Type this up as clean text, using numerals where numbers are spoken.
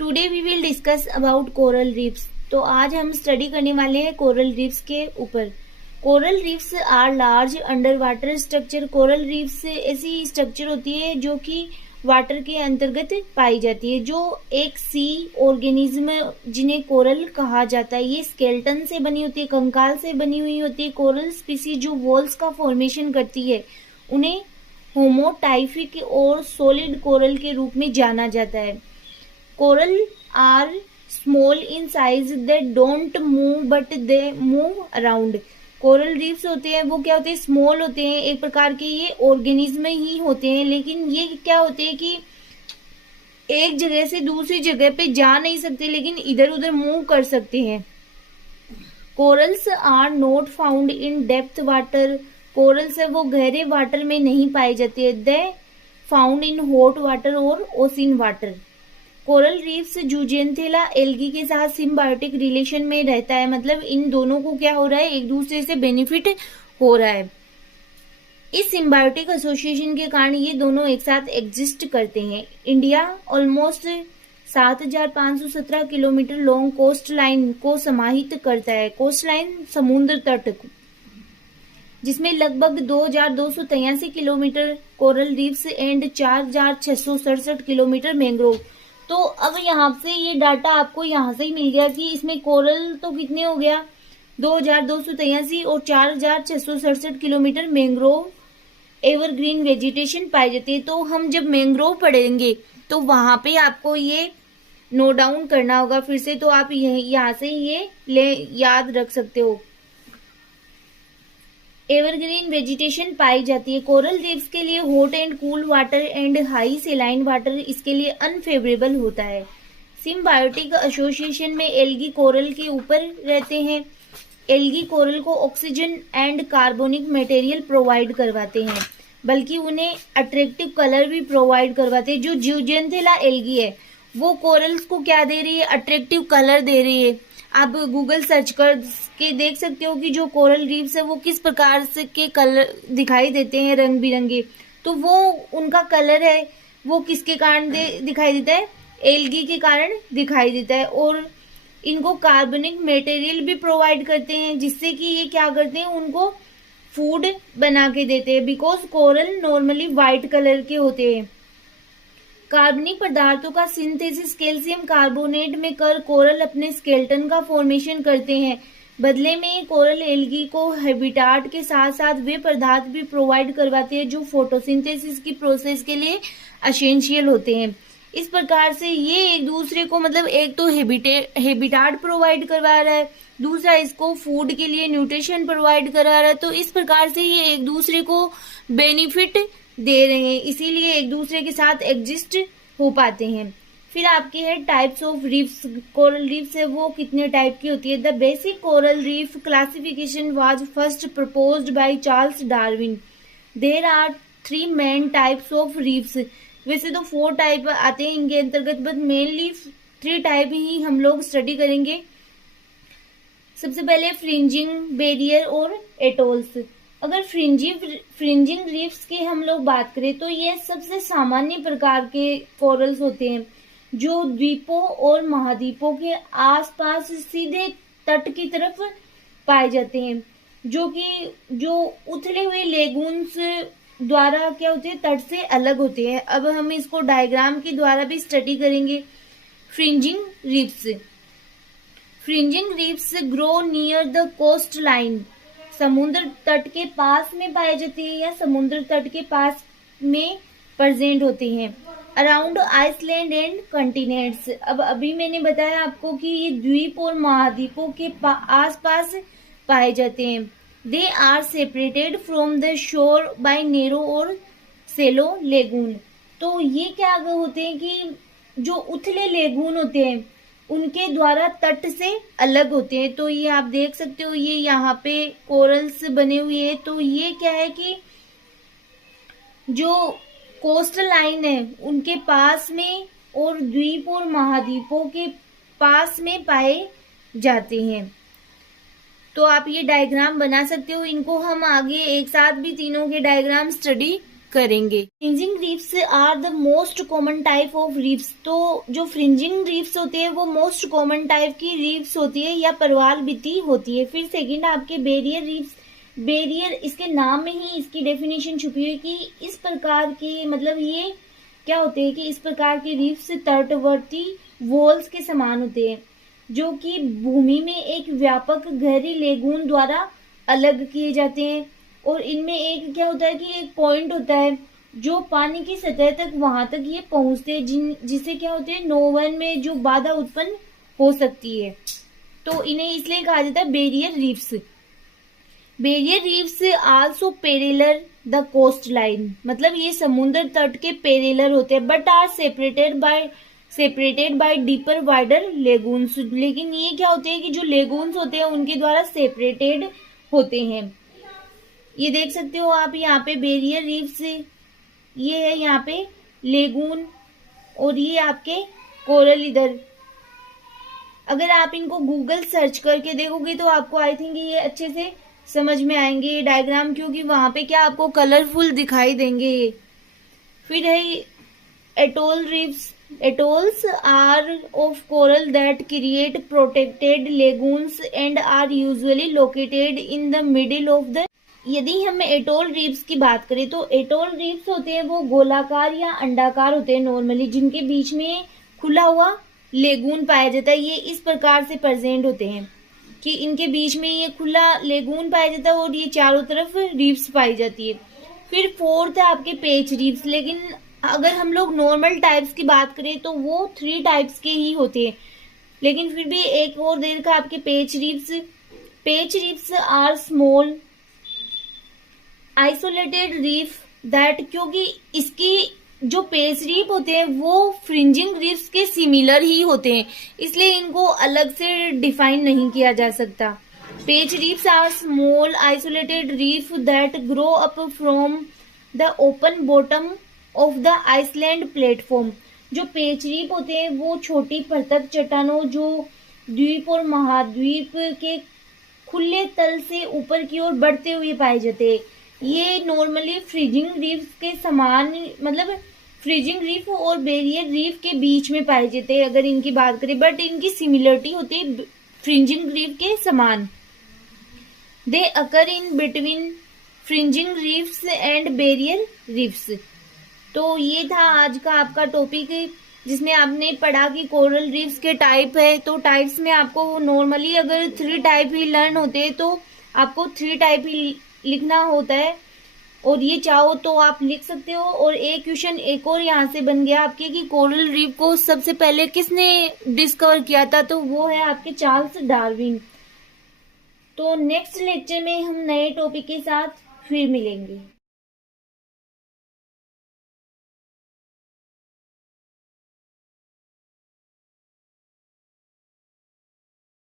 Today we will discuss about coral reefs. तो आज हम स्टडी करने वाले हैं कोरल रीफ्स के ऊपर। Coral reefs are large under water structure. Coral reefs ऐसी स्ट्रक्चर होती है जो कि वाटर के अंतर्गत पाई जाती है, जो एक सी ऑर्गेनिज्म जिन्हें कोरल कहा जाता है। ये स्केलेटन से बनी होती है, कंकाल से बनी हुई होती है। कोरल स्पीसीज जो वॉल्स का फॉर्मेशन करती है उन्हें होमोटाइफिक और सॉलिड कोरल के रूप में जाना जाता है। Coral are small in size, they don't move but they move around. Coral reefs होते हैं वो क्या होते हैं, स्मॉल होते हैं, एक प्रकार के ये ऑर्गेनिज्म ही होते हैं, लेकिन ये क्या होते हैं कि एक जगह से दूसरी जगह पे जा नहीं सकते, लेकिन इधर उधर मूव कर सकते हैं। Corals are not found in depth water. Corals है वो गहरे वाटर में नहीं पाए जाते। They found in hot water और ocean water. Coral reefs zooxanthellae algae के साथ सिम्बायोटिक रिलेशन में रहता है, मतलब इन दोनों को क्या हो रहा है, एक दूसरे से बेनिफिट हो रहा है। इस सिम्बायोटिक एसोसिएशन के कारण ये दोनों एक साथ एग्जिस्ट करते हैं। India almost 7,517 kilometre long coast line को समाहित करता है। कोस्ट लाइन समुद्र तट, जिसमें लगभग 2,283 kilometre coral reefs and 4,667 kilometre mangrove. तो अब यहाँ से ये डाटा आपको यहाँ से ही मिल गया कि इसमें कोरल तो कितने हो गया, 2,283 और 4,667 किलोमीटर मैंग्रोव एवरग्रीन वेजिटेशन पाई जाती है। तो हम जब मैंग्रोव पढ़ेंगे तो वहां पे आपको ये नोट डाउन करना होगा फिर से, तो आप यहाँ से ये याद रख सकते हो। एवरग्रीन वेजिटेशन पाई जाती है। कोरल रीफ्स के लिए hot and cool water and high saline water इसके लिए अनफेवरेबल होता है। सिम्बायोटिक एसोसिएशन में एल्गी कोरल के ऊपर रहते हैं। एल्गी कोरल को oxygen and carbonic material provide करवाते हैं, बल्कि उन्हें अट्रैक्टिव कलर भी प्रोवाइड करवाते हैं। जो जूजेंथेला एल्गी है वो कोरल्स को क्या दे रही है, अट्रैक्टिव कलर दे रही है। आप गूगल सर्च कर के देख सकते हो कि जो कोरल रीफ्स है वो किस प्रकार से के कलर दिखाई देते हैं, रंग बिरंगे। तो वो उनका कलर है वो किसके कारण दिखाई देता है, एल्गी के कारण दिखाई देता है। और इनको कार्बनिक मटेरियल भी प्रोवाइड करते हैं, जिससे कि ये क्या करते हैं, उनको फूड बना के देते हैं। Because coral normally white colour के होते हैं। कार्बनिक पदार्थों का सिंथेसिस कैल्शियम कार्बोनेट में कर कोरल अपने स्केलेटन का फॉर्मेशन करते हैं। बदले में कोरल एल्गी को हैबिटाट के साथ साथ वे पदार्थ भी प्रोवाइड करवाते हैं जो फोटोसिंथेसिस की प्रोसेस के लिए एसेंशियल होते हैं। इस प्रकार से ये एक दूसरे को, मतलब एक तो हैबिटाट प्रोवाइड करवा रहा है, दूसरा इसको फूड के लिए न्यूट्रिशन प्रोवाइड करवा रहा है। तो इस प्रकार से ये एक दूसरे को बेनिफिट दे रहे हैं, इसीलिए एक दूसरे के साथ एग्जिस्ट हो पाते हैं। फिर आपके है types of reefs. Coral reefs है वो कितने टाइप की होती है। The basic coral reef classification was first proposed by Charles Darwin. There are 3 main types of reefs. वैसे तो 4 टाइप आते हैं इनके अंतर्गत, बट मेनली 3 टाइप ही हम लोग स्टडी करेंगे। सबसे पहले फ्रिंजिंग, बैरियर और एटोल्स। अगर फ्रिंजिंग रीफ्स की हम लोग बात करें तो ये सबसे सामान्य प्रकार के कोरल्स होते हैं जो द्वीपों और महाद्वीपों के आसपास सीधे तट की तरफ पाए जाते हैं, जो उथले हुए लेगून्स द्वारा क्या होते हैं, तट से अलग होते हैं। अब हम इसको डायग्राम के द्वारा भी स्टडी करेंगे। Fringing reefs grow near the coast line. समुद्र तट के पास में पाए जाते हैं या समुद्र तट के पास में प्रेजेंट होते हैं। Around island and continents. अब अभी मैंने बताया आपको कि ये द्वीप और महाद्वीपों के आसपास पाए जाते हैं। They are separated from the shore by narrow और सेलो लेगून। तो ये क्या होते हैं कि जो उथले लेगून होते हैं उनके द्वारा तट से अलग होते हैं। तो ये आप देख सकते हो, ये यहाँ पे कोरल्स बने हुए हैं। तो ये क्या है कि जो कोस्टल लाइन है उनके पास में और द्वीप और महाद्वीपों के पास में पाए जाते हैं। तो आप ये डायग्राम बना सकते हो। इनको हम आगे एक साथ भी तीनों के डायग्राम स्टडी करेंगे। Fringing reefs are the most common type of reefs. तो जो फ्रिंजिंग रीफ्स होते हैं वो मोस्ट कॉमन टाइप की रीफ्स होती है या परवाल भित्ति होती है। फिर सेकंड आपके बेरियर रीफ्स। बेरियर, इसके नाम में ही इसकी डेफिनेशन छुपी हुई कि इस प्रकार की, मतलब ये क्या होते हैं कि इस प्रकार के रीफ्स तटवर्ती वॉल्स के समान होते हैं जो कि भूमि में एक व्यापक गहरी लेगून द्वारा अलग किए जाते हैं। और इनमें एक क्या होता है कि एक पॉइंट होता है जो पानी की सतह तक, वहां तक ये पहुंचते हैं, जिसे क्या होते हैं नोवन में जो बाधा उत्पन्न हो सकती है। तो इन्हें इसलिए कहा जाता है barrier reefs. Barrier reefs also parallel the coast line, मतलब ये समुद्र तट के पेरेलर होते हैं, but are separated by deeper wider lagoons. लेकिन ये क्या होते हैं कि जो लेगून्स होते हैं उनके द्वारा सेपरेटेड होते हैं। ये देख सकते हो आप यहाँ पे बेरियर रीफ्स, ये है यहाँ पे लेगून, और ये आपके कोरल इधर। अगर आप इनको गूगल सर्च करके देखोगे तो आपको आई थिंक ये अच्छे से समझ में आएंगे ये डायग्राम, क्योंकि वहां पे क्या आपको कलरफुल दिखाई देंगे ये। फिर है atoll reefs. Atolls are of coral that create protected lagoons and are usually located in the middle of the. यदि हम एटोल रीफ्स की बात करें तो एटोल रीफ्स होते हैं वो गोलाकार या अंडाकार होते हैं नॉर्मली, जिनके बीच में खुला हुआ लेगून पाया जाता है। ये इस प्रकार से प्रेजेंट होते हैं कि इनके बीच में ये खुला लेगून पाया जाता है और ये चारों तरफ रीफ्स पाई जाती है। फिर फोर्थ है आपके पेच रीफ्स। लेकिन अगर हम लोग नॉर्मल टाइप्स की बात करें तो वो 3 टाइप्स के ही होते हैं, लेकिन फिर भी एक और देर का आपके patch reefs. Patch reefs are small isolated reef that, क्योंकि इसकी जो पेच रीफ होते हैं वो फ्रिंजिंग रीफ्स के सिमिलर ही होते हैं, इसलिए इनको अलग से डिफाइन नहीं किया जा सकता। Patch reefs are small isolated reef that grow up from the open bottom of the island platform. जो पेच रीफ होते हैं वो छोटी पृथक चट्टानों जो द्वीप और महाद्वीप के खुले तल से ऊपर की ओर बढ़ते हुए पाए जाते हैं। ये नॉर्मली फ्रिंजिंग रीफ के समान, मतलब फ्रिंजिंग रीफ और बेरियर रीफ के बीच में पाए जाते हैं अगर इनकी बात करें, बट इनकी सिमिलरिटी होती है फ्रिंजिंग रीफ के समान। They occur in between fringing reefs and barrier reefs. तो ये था आज का आपका टॉपिक जिसमें आपने पढ़ा कि कोरल रीफ्स के टाइप है। तो टाइप्स में आपको नॉर्मली अगर 3 टाइप ही लर्न होते हैं तो आपको 3 टाइप ही लिखना होता है, और ये चाहो तो आप लिख सकते हो। और एक क्वेश्चन एक और यहाँ से बन गया आपके कि कोरल रीफ को सबसे पहले किसने डिस्कवर किया था, तो वो है आपके चार्ल्स डार्विन। तो नेक्स्ट लेक्चर में हम नए टॉपिक के साथ फिर मिलेंगे।